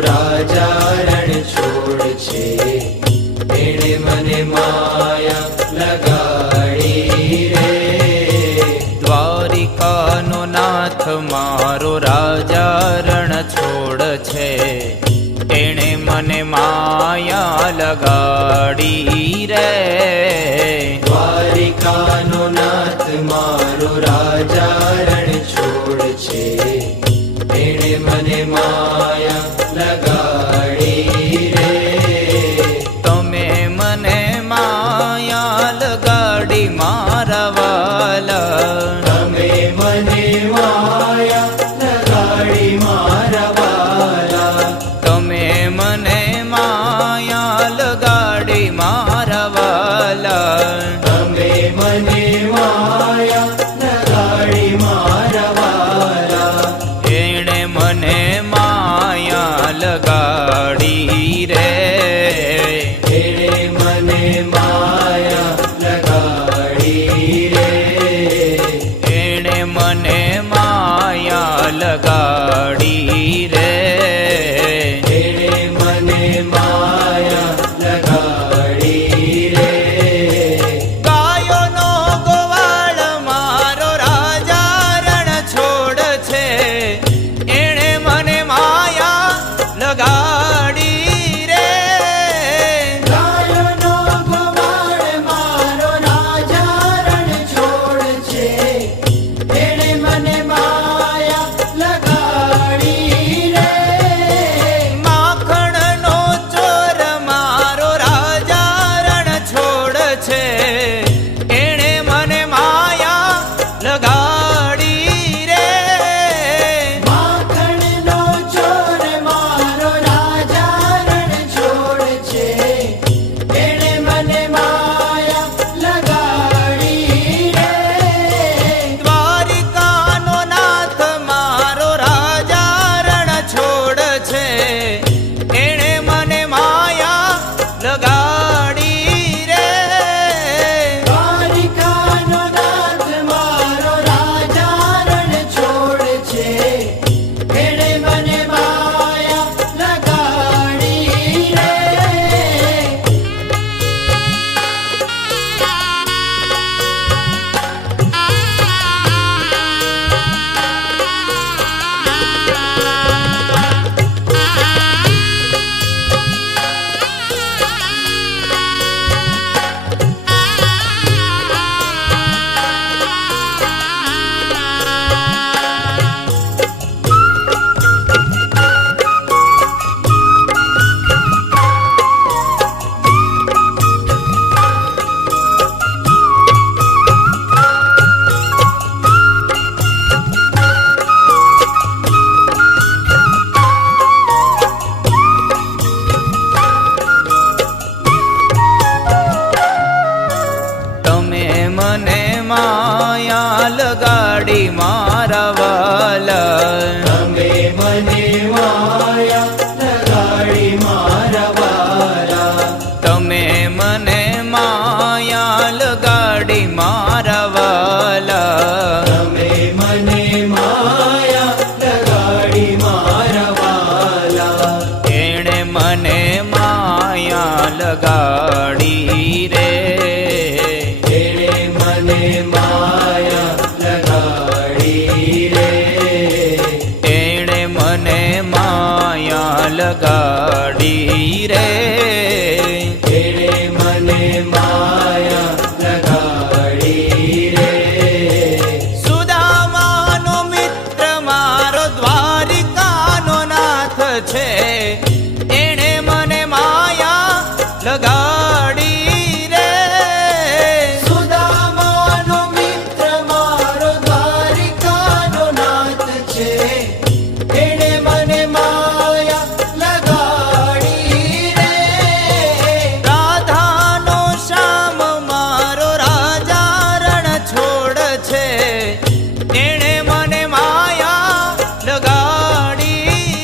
રાજા છોડ છે. તેણે મને માયા લગાડી રે. મારો રાજા રણ છોડ છે. એણે મને માયા લગાડી રે. દ્વારિકાનો નાથ મારો રાજા રણ my பாடி மாறவாய் લગાડી રે મને માયા લગાડી રે મિત્ર મારો દ્વારિકાનો નાથ છે